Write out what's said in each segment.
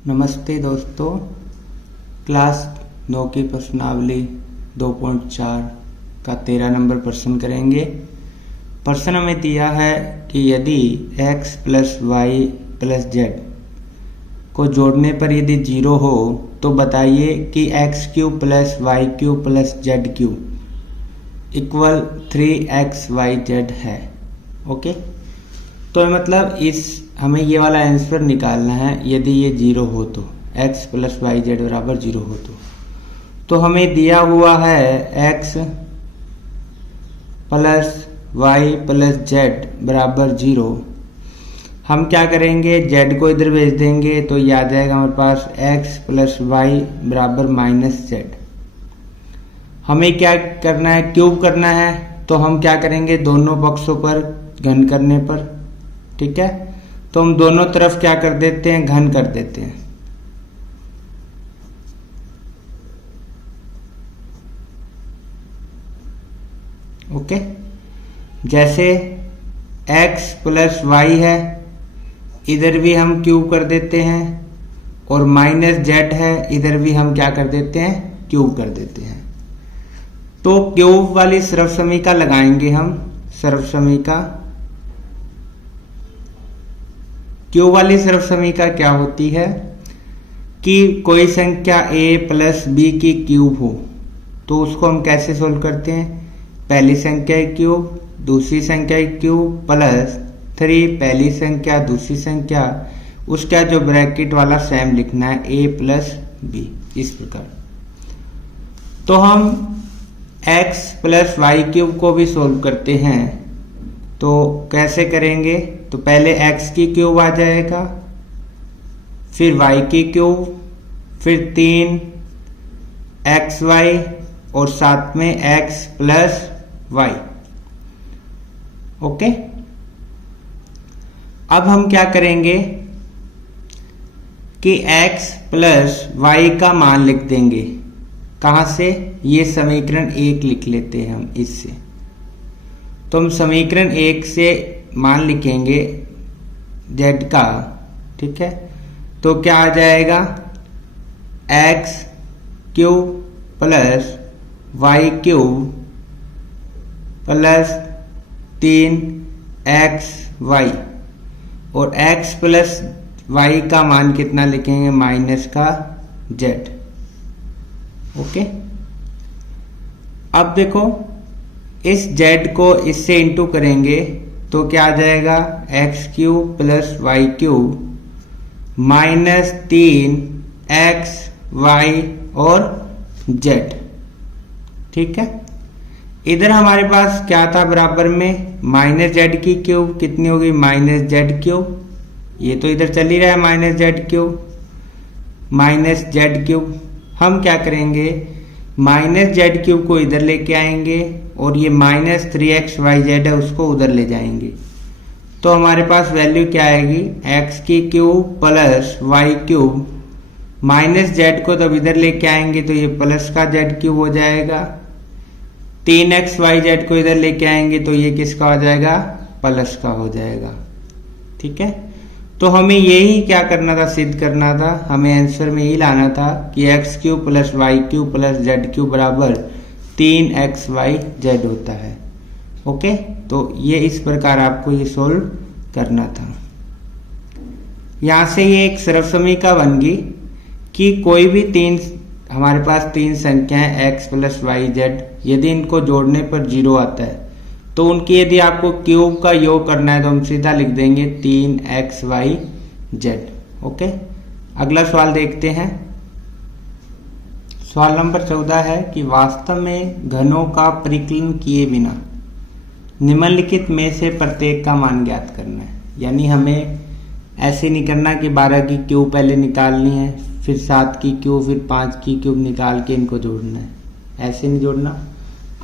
नमस्ते दोस्तों, क्लास 9 की प्रश्नावली 2.4 का 13 नंबर प्रश्न करेंगे। प्रश्न हमें दिया है कि यदि x plus y plus z को जोड़ने पर यदि 0 हो तो बताइए कि x cube plus y cube plus z cube equal 3xyz है। ओके, तो मतलब हमें ये वाला आंसर निकालना है। यदि ये 0 हो तो x प्लस वाई जेड बराबर 0 हो तो हमें दिया हुआ है x plus y plus z बराबर 0। हम क्या करेंगे, z को इधर भेज देंगे तो ये आ जाएगा हमारे पास x प्लस वाई बराबर माइनस जेड। हमें क्या करना है, क्यूब करना है, तो हम क्या करेंगे, दोनों पक्षों पर घन करने पर, ठीक है, तो हम दोनों तरफ क्या कर देते हैं, घन कर देते हैं। ओके, जैसे x प्लस वाई है, इधर भी हम क्यूब कर देते हैं, और माइनस जेड है, इधर भी हम क्या कर देते हैं, क्यूब कर देते हैं। तो क्यूब वाली सर्वसमीका लगाएंगे हम। सर्वसमीका, क्यूब वाली सर्वसमीका क्या होती है कि कोई संख्या a प्लस बी की क्यूब हो तो उसको हम कैसे सोल्व करते हैं, पहली संख्या की क्यूब दूसरी संख्या की क्यूब प्लस 3 पहली संख्या दूसरी संख्या, उसका जो ब्रैकेट वाला सेम लिखना है a प्लस बी, इस प्रकार। तो हम x प्लस वाई क्यूब को भी सोल्व करते हैं, तो कैसे करेंगे, तो पहले x की क्यूब आ जाएगा, फिर y की क्यूब, फिर 3xy और साथ में x प्लस वाई। ओके, अब हम क्या करेंगे कि x प्लस वाई का मान लिख देंगे। कहां से, ये समीकरण 1 लिख लेते हैं हम इससे। तो हम समीकरण 1 से मान लिखेंगे z का, ठीक है, तो क्या आ जाएगा, x cube plus y cube plus 3xy, और x प्लस वाई का मान कितना लिखेंगे, माइनस का z। ओके, अब देखो इस z को इससे इंटू करेंगे तो क्या आ जाएगा, x cube plus y cube minus 3xy और z, ठीक है। इधर हमारे पास क्या था, बराबर में माइनस जेड की क्यूब कितनी होगी, माइनस जेड क्यूब, ये तो इधर चल ही रहा है minus Z cube, minus Z cube. हम क्या करेंगे, माइनस जेड क्यूब को इधर लेके आएंगे और ये माइनस 3xyz है उसको उधर ले जाएंगे, तो हमारे पास वैल्यू क्या आएगी, x की cube plus y cube, minus z को तब इधर लेके आएंगे तो ये प्लस का जेड क्यूब हो जाएगा, 3xyz को इधर लेके आएंगे तो ये किसका हो जाएगा, प्लस का हो जाएगा, ठीक है। तो हमें यही क्या करना था, सिद्ध करना था, हमें आंसर में यही लाना था कि x cube plus y cube plus z cube बराबर 3xyz होता है। ओके, तो ये इस प्रकार आपको ये सोल्व करना था। यहां से ये एक सर्वसमीका बन गई कि कोई भी हमारे पास तीन संख्याएं x प्लस वाई जेड, यदि इनको जोड़ने पर 0 आता है तो उनकी यदि आपको क्यूब का योग करना है तो हम सीधा लिख देंगे 3xyz। ओके, अगला सवाल देखते हैं। सवाल नंबर 14 है कि वास्तव में घनों का परिकलन किए बिना निम्नलिखित में से प्रत्येक का मान ज्ञात करना है। यानी हमें ऐसे नहीं करना कि 12 की क्यूब पहले निकालनी है, फिर 7 की क्यूब, फिर 5 की क्यूब निकाल के इनको जोड़ना है, ऐसे नहीं जोड़ना,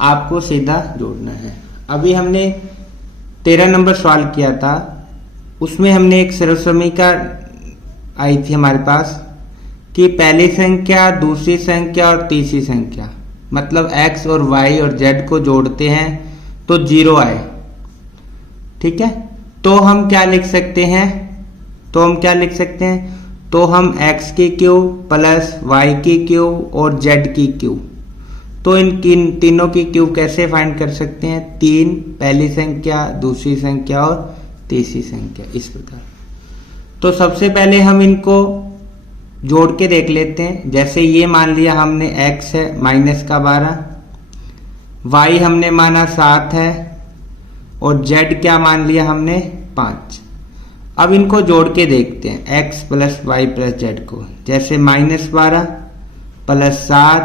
आपको सीधा जोड़ना है। अभी हमने 13 नंबर सवाल किया था, उसमें हमने एक सर्वसमीका आई थी हमारे पास कि पहली संख्या दूसरी संख्या और तीसरी संख्या, मतलब x और y और z को जोड़ते हैं तो 0 आए, ठीक है। तो हम क्या लिख सकते हैं, तो हम x की क्यूब प्लस y की क्यूब और z की क्यूब, तो इन तीनों की क्यूब कैसे फाइंड कर सकते हैं? 3 पहली संख्या, दूसरी संख्या और तीसरी संख्या, इस प्रकार। तो सबसे पहले हम इनको जोड़ के देख लेते हैं। जैसे ये मान लिया हमने x है -12, y हमने माना 7 है और z क्या मान लिया हमने 5। अब इनको जोड़ के देखते हैं x plus y plus z को। जैसे -12 प्लस 7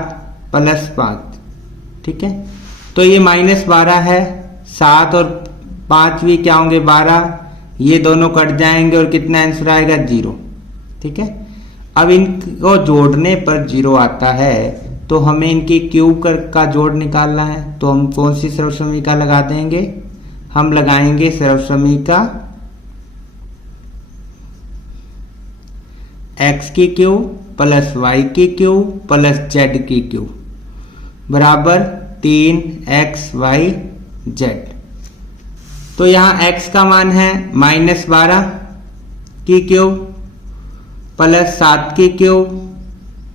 प्लस 5, ठीक है। तो ये -12 है, 7 और 5 भी क्या होंगे 12, ये दोनों कट जाएंगे और कितना आंसर आएगा 0, ठीक है। अब इनको जोड़ने पर 0 आता है, तो हमें इनकी क्यूब का जोड़ निकालना है। तो हम कौन सी सर्वसमीका लगा देंगे? हम लगाएंगे सर्वसमीका x की क्यूब प्लस y की क्यूब प्लस z की क्यूब बराबर 3xyz। तो यहाँ x का मान है -12 की क्यूब प्लस 7 की क्यूब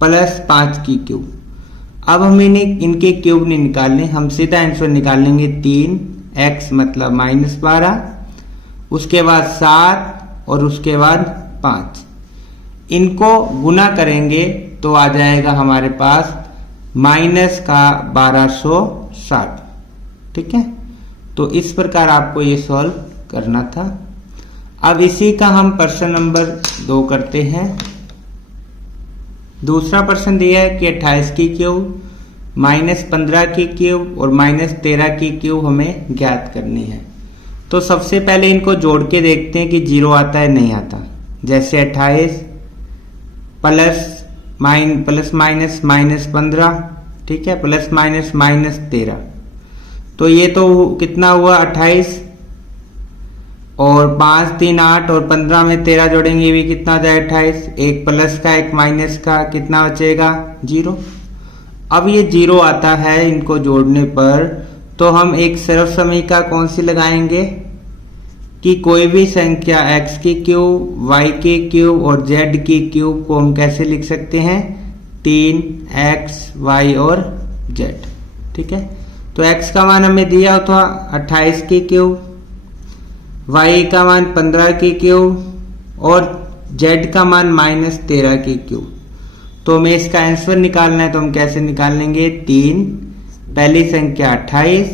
प्लस 5 की क्यूब। अब हम इनके क्यूब नहीं निकालने, हम सीधा आंसर निकाल लेंगे 3x मतलब -12, उसके बाद 7 और उसके बाद 5। इनको गुना करेंगे तो आ जाएगा हमारे पास -1260, ठीक है। तो इस प्रकार आपको ये सॉल्व करना था। अब इसी का हम प्रश्न नंबर 2 करते हैं। दूसरा प्रश्न दिया है कि 28 की क्यूब -15 की क्यूब और -13 की क्यूब हमें ज्ञात करनी है। तो सबसे पहले इनको जोड़ के देखते हैं कि 0 आता है नहीं आता। जैसे 28 प्लस माइनस -15, ठीक है, प्लस माइनस -13। तो ये तो कितना हुआ 28 और 5 3 8 और 15 में 13 जोड़ेंगे भी कितना आ जाए 28। एक प्लस का एक माइनस का, कितना बचेगा 0। अब ये 0 आता है इनको जोड़ने पर, तो हम एक सर्वसमीका कौन सी लगाएंगे कि कोई भी संख्या x की क्यूब, y की क्यूब और z की क्यूब को हम कैसे लिख सकते हैं? 3x y और z, ठीक है। तो x का मान हमें दिया था 28 की क्यूब, y का मान 15 की क्यूब और z का मान -13 की क्यूब। तो हमें इसका आंसर निकालना है, तो हम कैसे निकाल लेंगे? 3 पहली संख्या 28,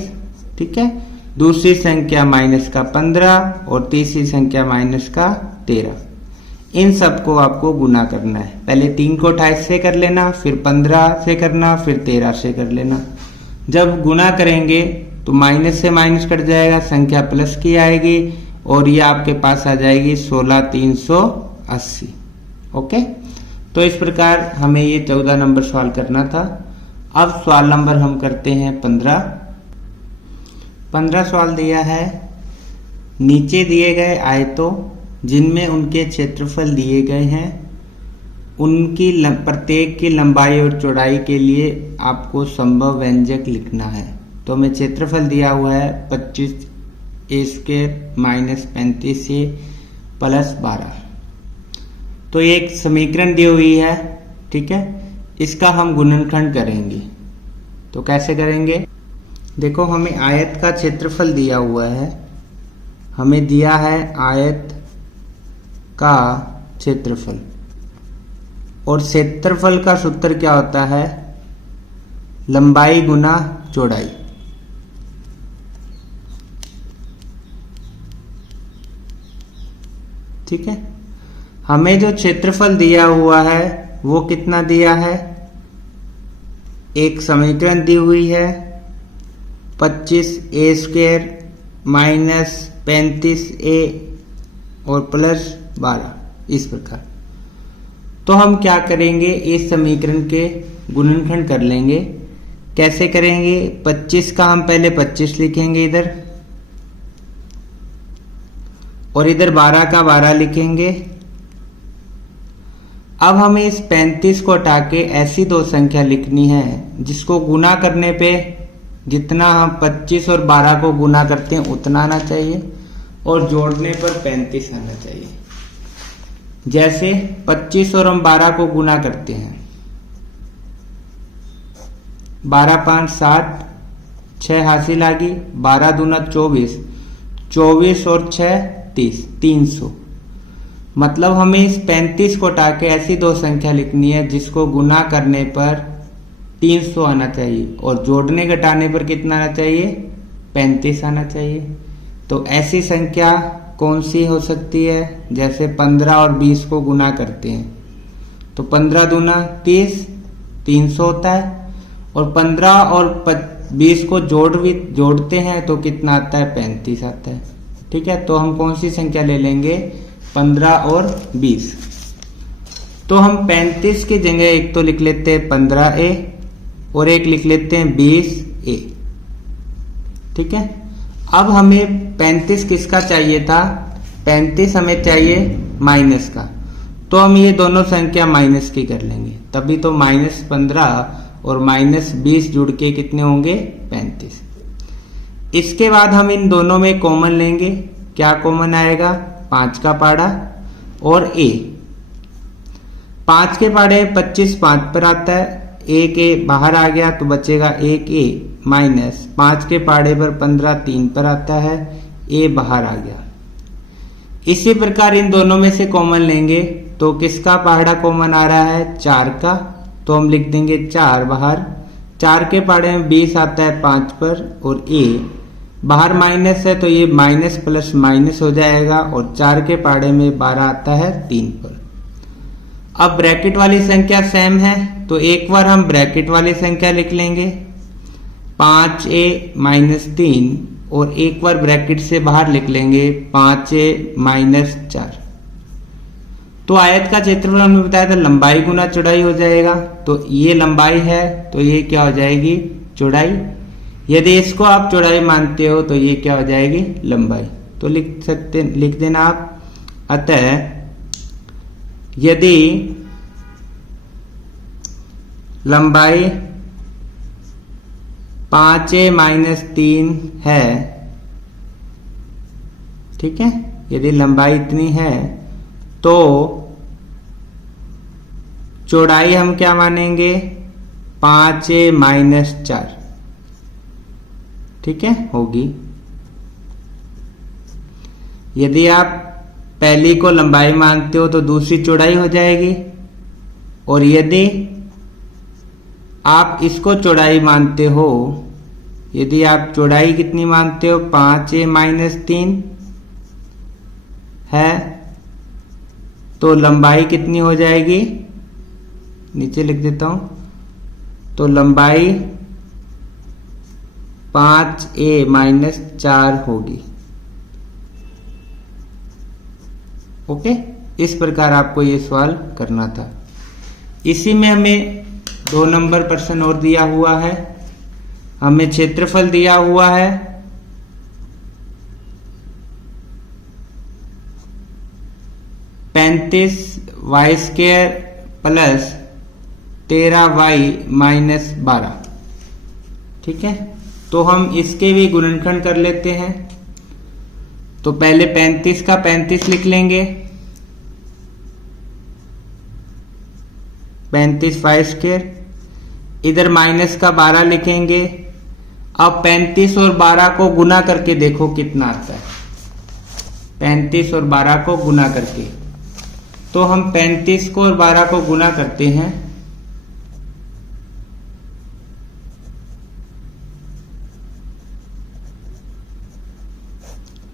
ठीक है, दूसरी संख्या -15 और तीसरी संख्या -13। इन सबको आपको गुना करना है। पहले 3 को 28 से कर लेना, फिर 15 से करना, फिर 13 से कर लेना। जब गुना करेंगे तो माइनस से माइनस कट जाएगा, संख्या प्लस की आएगी और ये आपके पास आ जाएगी 16380। ओके, तो इस प्रकार हमें ये 14 नंबर सवाल करना था। अब सवाल नंबर हम करते हैं 15 सवाल दिया है। नीचे दिए गए आयतों जिनमें उनके क्षेत्रफल दिए गए हैं, उनकी प्रत्येक की लंबाई और चौड़ाई के लिए आपको संभव व्यंजक लिखना है। तो हमें क्षेत्रफल दिया हुआ है 25a² -35a + 12। तो ये एक समीकरण दी हुई है, ठीक है, इसका हम गुणनखंड करेंगे। तो कैसे करेंगे? देखो, हमें आयत का क्षेत्रफल दिया हुआ है, हमें दिया है आयत का क्षेत्रफल, और क्षेत्रफल का सूत्र क्या होता है? लंबाई गुना चौड़ाई। ठीक है, हमें जो क्षेत्रफल दिया हुआ है वो कितना दिया है? एक समीकरण दी हुई है 25a² -35a और +12, इस प्रकार। तो हम क्या करेंगे? इस समीकरण के गुणनखंड कर लेंगे। कैसे करेंगे? 25 का हम पहले 25 लिखेंगे इधर, और इधर 12 का 12 लिखेंगे। अब हमें इस 35 को हटा के ऐसी दो संख्या लिखनी है जिसको गुना करने पे जितना हम 25 और 12 को गुना करते हैं उतना आना चाहिए, और जोड़ने पर 35 आना चाहिए। जैसे 25 और हम 12 को गुना करते हैं, 12 5 60, 6 हासिल आ गई, 12 दूना 24, 24 और 6 30, 300। मतलब हमें इस 35 को हटा के ऐसी दो संख्या लिखनी है जिसको गुना करने पर 300 आना चाहिए और जोड़ने घटाने पर कितना आना चाहिए, 35 आना चाहिए। तो ऐसी संख्या कौन सी हो सकती है, जैसे 15 और 20 को गुना करते हैं तो 15 दूना 30, 300 होता है, और 15 और 20 को जोड़ते हैं तो कितना आता है, 35 आता है। ठीक है, तो हम कौन सी संख्या ले लेंगे, 15 और 20। तो हम 35 की जगह एक तो लिख लेते हैं 15A और एक लिख लेते हैं 20A। ठीक है, अब हमें 35 किसका चाहिए था, 35 हमें चाहिए माइनस का, तो हम ये दोनों संख्या माइनस की कर लेंगे, तभी तो -15 और -20 जुड़ के कितने होंगे, 35। इसके बाद हम इन दोनों में कॉमन लेंगे, क्या कॉमन आएगा, 5 का पाड़ा और A। 5 के पाड़े 25 5 पर आता है, 1A बाहर आ गया तो बचेगा 1A माइनस 5 के पाड़े पर 15 3 पर आता है, A बाहर आ गया। इसी प्रकार इन दोनों में से कॉमन लेंगे तो किसका पहाड़ा कॉमन आ रहा है, 4 का, तो हम लिख देंगे 4 बाहर। 4 के पाड़े में 20 आता है 5 पर और A बाहर माइनस है तो ये माइनस प्लस माइनस हो जाएगा और 4 के पाड़े में 12 आता है 3 पर। अब ब्रैकेट वाली संख्या सेम है तो एक बार हम ब्रैकेट वाली संख्या लिख लेंगे 5A माइनस 3 और एक बार ब्रैकेट से बाहर लिख लेंगे 5A माइनस 4। तो आयत का क्षेत्रफल हमने बताया था लंबाई गुना चौड़ाई हो जाएगा, तो ये लंबाई है तो ये क्या हो जाएगी, चौड़ाई। यदि इसको आप चौड़ाई मानते हो तो ये क्या हो जाएगी, लंबाई। तो लिख देना आप, अतः यदि लंबाई 5A माइनस 3 है, ठीक है, यदि लंबाई इतनी है तो चौड़ाई हम क्या मानेंगे, 5A माइनस 4। ठीक है, होगी। यदि आप पहली को लंबाई मानते हो तो दूसरी चौड़ाई हो जाएगी, और यदि आप इसको चौड़ाई मानते हो, यदि आप चौड़ाई कितनी मानते हो, 5A माइनस 3 है, तो लंबाई कितनी हो जाएगी, नीचे लिख देता हूं, तो लंबाई 5A माइनस 4 होगी। ओके, इस प्रकार आपको ये सवाल करना था। इसी में हमें 2 नंबर प्रश्न और दिया हुआ है। हमें क्षेत्रफल दिया हुआ है 35y² प्लस 13y माइनस 12। ठीक है, तो हम इसके भी गुणनखंड कर लेते हैं। तो पहले 35 का 35 लिख लेंगे, 35y², इधर माइनस का 12 लिखेंगे। अब 35 और 12 को गुना करके देखो कितना आता है, 35 और 12 को गुना करके, तो हम 35 को और 12 को गुना करते हैं,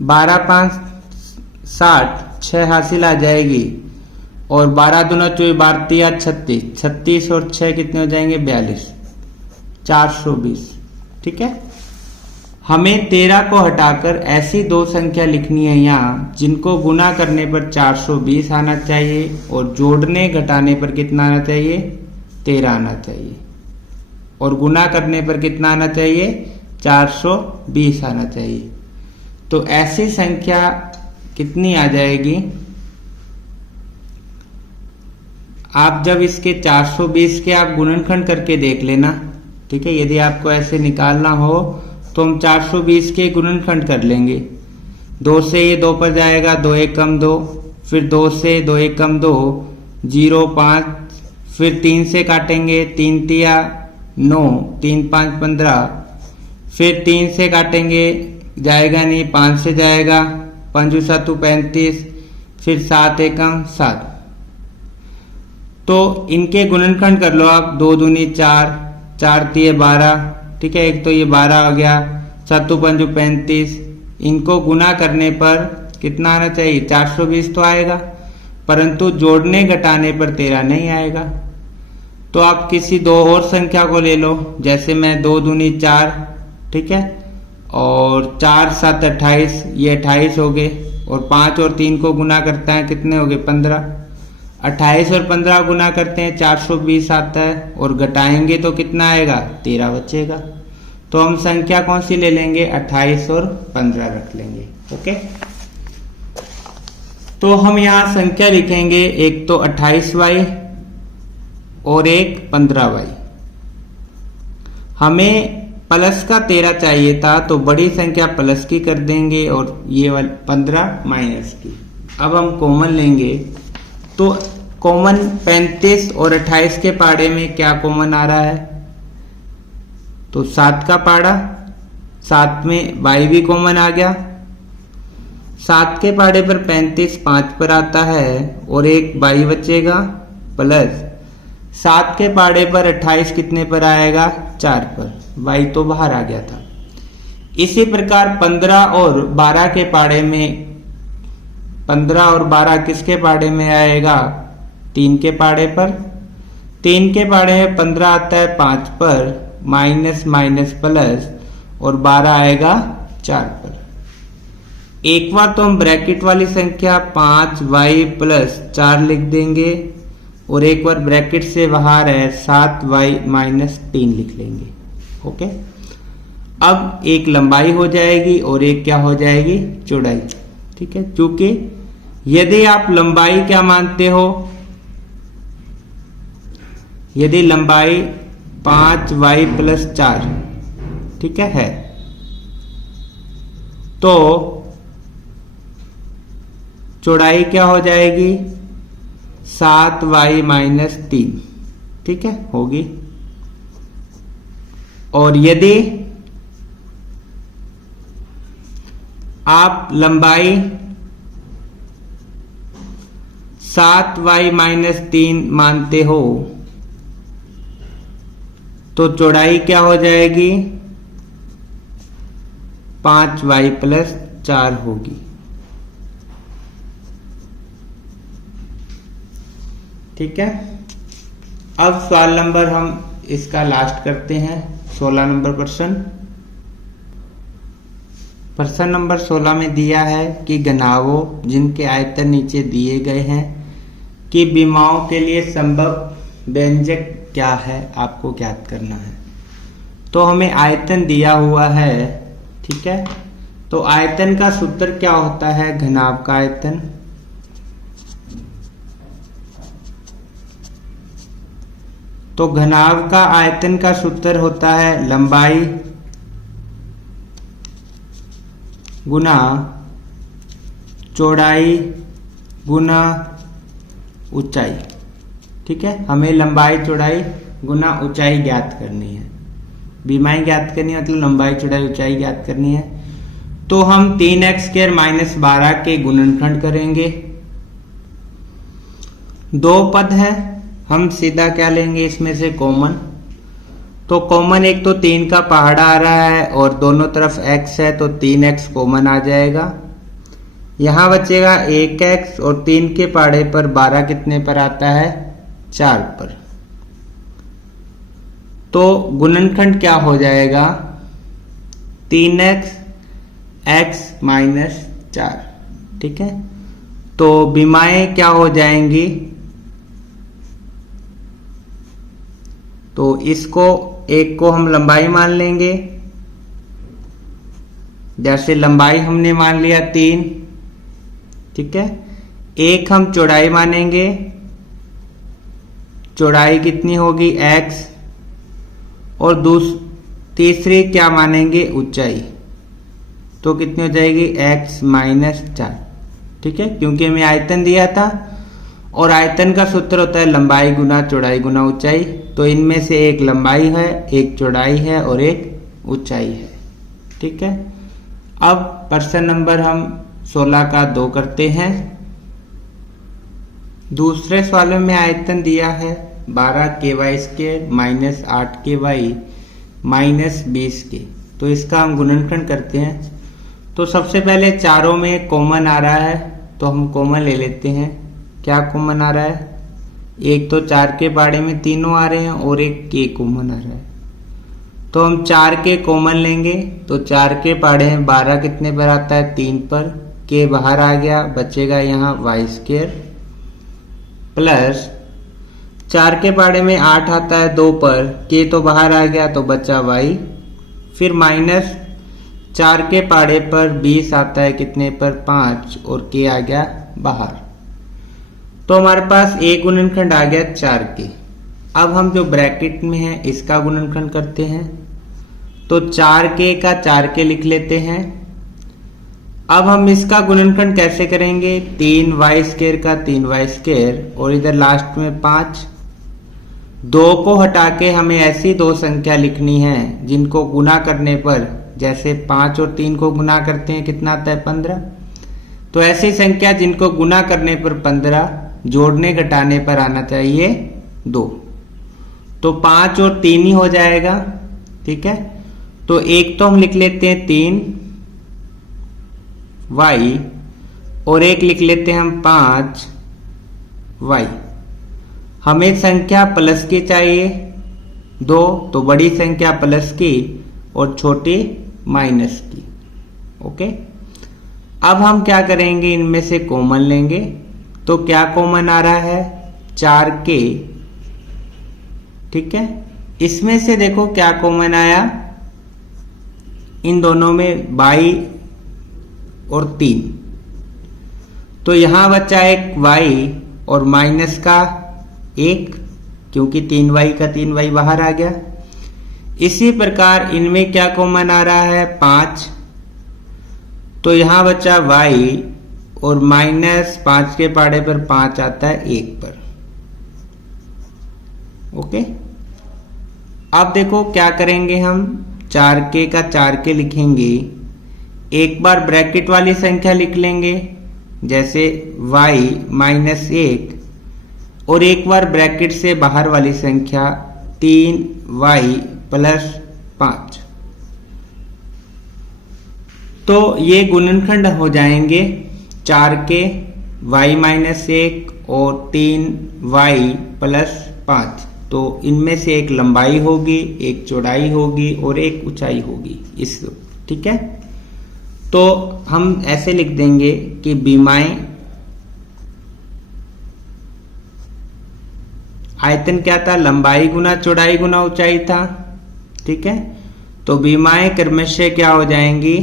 बारह 5 60, 6 हासिल आ जाएगी, और 12 दूना 24, 12 36, 36 और 6 कितने हो जाएंगे, 42, 420। ठीक है, हमें 13 को हटाकर ऐसी दो संख्या लिखनी है यहाँ जिनको गुना करने पर 420 आना चाहिए और जोड़ने घटाने पर कितना आना चाहिए, 13 आना चाहिए, और गुना करने पर कितना आना चाहिए, 420 आना चाहिए। तो ऐसी संख्या कितनी आ जाएगी, आप जब इसके 420 के आप गुणनखंड करके देख लेना। ठीक है, यदि आपको ऐसे निकालना हो तो हम 420 के गुणनखंड कर लेंगे। 2 से ये 2 पर जाएगा, 2 1 कम 2, फिर 2 से 2 एकम 2, 0 5, फिर 3 से काटेंगे, 3 तिया 9, 3 5 15, फिर 3 से काटेंगे, जाएगा नहीं, 5 से जाएगा, 5 7 35, फिर 7 एकम 7। तो इनके गुणनखंड कर लो आप, 2 दूनी 4, 4 तिये 12, ठीक है, एक तो ये 12 आ गया, 7 5 35, इनको गुना करने पर कितना आना चाहिए, 420 तो आएगा, परंतु जोड़ने घटाने पर 13 नहीं आएगा। तो आप किसी दो और संख्या को ले लो, जैसे मैं 2 दूनी 4, ठीक है, और 4 7 28, ये 28 हो गए, और 5 और 3 को गुना करता है, कितने हो गए 15, 28 और 15 गुना करते हैं 420 आता है, और घटाएंगे तो कितना आएगा, 13 बचेगा। तो हम संख्या कौन सी ले लेंगे, 28 और 15 रख लेंगे। ओके, तो हम यहाँ संख्या लिखेंगे, एक तो 28y और एक 15y। हमें प्लस का 13 चाहिए था, तो बड़ी संख्या प्लस की कर देंगे और ये वाली 15 माइनस की। अब हम कॉमन लेंगे, तो कॉमन 35 और 28 के पाड़े में क्या कॉमन आ रहा है, तो 7 का पाड़ा, 7 में y भी कॉमन आ गया, 7 के पाड़े पर 35 5 पर आता है और एक y बचेगा, प्लस 7 के पाड़े पर 28 कितने पर आएगा, 4 पर, y तो बाहर आ गया था। इसी प्रकार 15 और 12 के पाड़े में, 15 और 12 किसके पाड़े में आएगा, 3 के पाड़े पर, 3 के पाड़े में 15 आता है 5 पर, माइनस माइनस प्लस, और 12 आएगा 4 पर। एक बार तो हम ब्रैकेट वाली संख्या 5y प्लस 4 लिख देंगे, और एक बार ब्रैकेट से बाहर है 7y माइनस 3 लिख लेंगे। ओके, अब एक लंबाई हो जाएगी और एक क्या हो जाएगी, चौड़ाई। ठीक है, क्योंकि यदि आप लंबाई क्या मानते हो, यदि लंबाई 5y प्लस 4, ठीक है, तो चौड़ाई क्या हो जाएगी, 7y माइनस 3, ठीक है, होगी। और यदि आप लंबाई 7y माइनस 3 मानते हो, तो चौड़ाई क्या हो जाएगी, 5y प्लस 4 होगी। ठीक है, अब सवाल नंबर हम इसका लास्ट करते हैं, 16 नंबर प्रश्न। प्रश्न नंबर 16 में दिया है कि घनाओं जिनके आयतन नीचे दिए गए हैं कि विमाओं के लिए संभव व्यंजक क्या है, आपको ज्ञात करना है। तो हमें आयतन दिया हुआ है, ठीक है, तो आयतन का सूत्र क्या होता है, घनाभ का आयतन, तो घनाभ का आयतन का सूत्र होता है लंबाई गुना चौड़ाई गुना ऊंचाई। ठीक है, हमें लंबाई चौड़ाई गुना ऊंचाई ज्ञात करनी है, विमाएं ज्ञात करनी है, मतलब लंबाई चौड़ाई ऊंचाई ज्ञात करनी है। तो हम 3x² माइनस 12 के गुणनखंड करेंगे। दो पद है, हम सीधा क्या लेंगे इसमें से कॉमन, तो कॉमन एक तो 3 का पहाड़ा आ रहा है और दोनों तरफ x है, तो 3x कॉमन आ जाएगा। यहां बचेगा 1x और 3 के पहाड़े पर 12 कितने पर आता है, 4 पर। तो गुणनखंड क्या हो जाएगा, 3x x माइनस 4। ठीक है, तो विमाएं क्या हो जाएंगी, तो इसको एक को हम लंबाई मान लेंगे, जैसे लंबाई हमने मान लिया 3, ठीक है, एक हम चौड़ाई मानेंगे, चौड़ाई कितनी होगी x, और तीसरी क्या मानेंगे ऊंचाई, तो कितनी हो जाएगी x माइनस 4। ठीक है, क्योंकि हमें आयतन दिया था और आयतन का सूत्र होता है लंबाई गुना चौड़ाई गुना ऊंचाई। तो इनमें से एक लंबाई है, एक चौड़ाई है और एक ऊंचाई है। ठीक है, अब प्रश्न नंबर हम 16 का 2 करते हैं। दूसरे सवाल में आयतन दिया है 12 माइनस 8 माइनस 20 के। तो इसका हम गुणनखंड करते हैं। तो सबसे पहले चारों में कॉमन आ रहा है, तो हम कॉमन ले लेते हैं। क्या कॉमन आ रहा है? एक तो 4 के पाड़े में तीनों आ रहे हैं और एक के कॉमन आ रहा है। तो हम 4 के कॉमन लेंगे। तो 4 के पाड़े में 12 कितने पर आता है? 3 पर। के बाहर आ गया, बचेगा यहाँ y² प्लस 4 के पाड़े में 8 आता है 2 पर। के तो बाहर आ गया तो बचा y, फिर माइनस 4 के पाड़े पर 20 आता है कितने पर? 5 और के आ गया बाहर। तो हमारे पास एक गुणनखंड आ गया 4 के। अब हम जो ब्रैकेट में है इसका गुणनखंड करते हैं। तो 4 के का 4 के लिख लेते हैं। अब हम इसका गुणनखंड कैसे करेंगे? 3y² का 3y² और इधर लास्ट में 5। 2 को हटा के हमें ऐसी दो संख्या लिखनी है जिनको गुना करने पर, जैसे 5 और 3 को गुना करते हैं कितना आता है? 15। तो ऐसी संख्या जिनको गुना करने पर 15, जोड़ने घटाने पर आना चाहिए 2। तो 5 और 3 ही हो जाएगा। ठीक है, तो एक तो हम लिख लेते हैं 3y और एक लिख लेते हैं हम 5y। हमें संख्या प्लस की चाहिए 2, तो बड़ी संख्या प्लस की और छोटी माइनस की। ओके, अब हम क्या करेंगे? इनमें से कॉमन लेंगे। तो क्या कॉमन आ रहा है? 4 के। ठीक है, इसमें से देखो क्या कॉमन आया? इन दोनों में y और 3। तो यहां बचा एक y और माइनस का 1, क्योंकि 3y का 3y बाहर आ गया। इसी प्रकार इनमें क्या कॉमन आ रहा है? 5। तो यहां बचा y और माइनस 5 के पाड़े पर 5 आता है 1 पर। ओके, अब देखो क्या करेंगे हम? 4 के का 4 के लिखेंगे। एक बार ब्रैकेट वाली संख्या लिख लेंगे, जैसे y माइनस 1, और एक बार ब्रैकेट से बाहर वाली संख्या 3y प्लस 5। तो ये गुणनखंड हो जाएंगे 4 के y माइनस 1 और 3y प्लस 5। तो इनमें से एक लंबाई होगी, एक चौड़ाई होगी और एक ऊंचाई होगी इस। ठीक है, तो हम ऐसे लिख देंगे कि बीमाएं, आयतन क्या था? लंबाई गुना चौड़ाई गुना ऊंचाई था। ठीक है, तो बीमाएं क्रमशः क्या हो जाएंगी?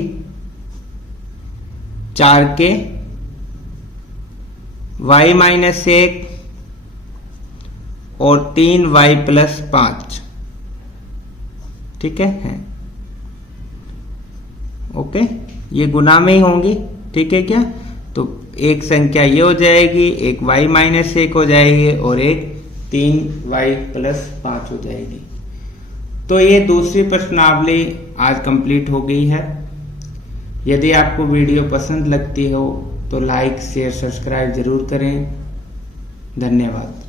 4 के y माइनस 1 और 3y प्लस 5। ठीक है, ओके, ये गुना में ही होंगी। ठीक है क्या? तो एक संख्या ये हो जाएगी, एक y माइनस 1 हो जाएगी और एक 3y प्लस 5 हो जाएगी। तो ये दूसरी प्रश्नावली आज कंप्लीट हो गई है। यदि आपको वीडियो पसंद लगती हो तो लाइक शेयर सब्सक्राइब जरूर करें। धन्यवाद।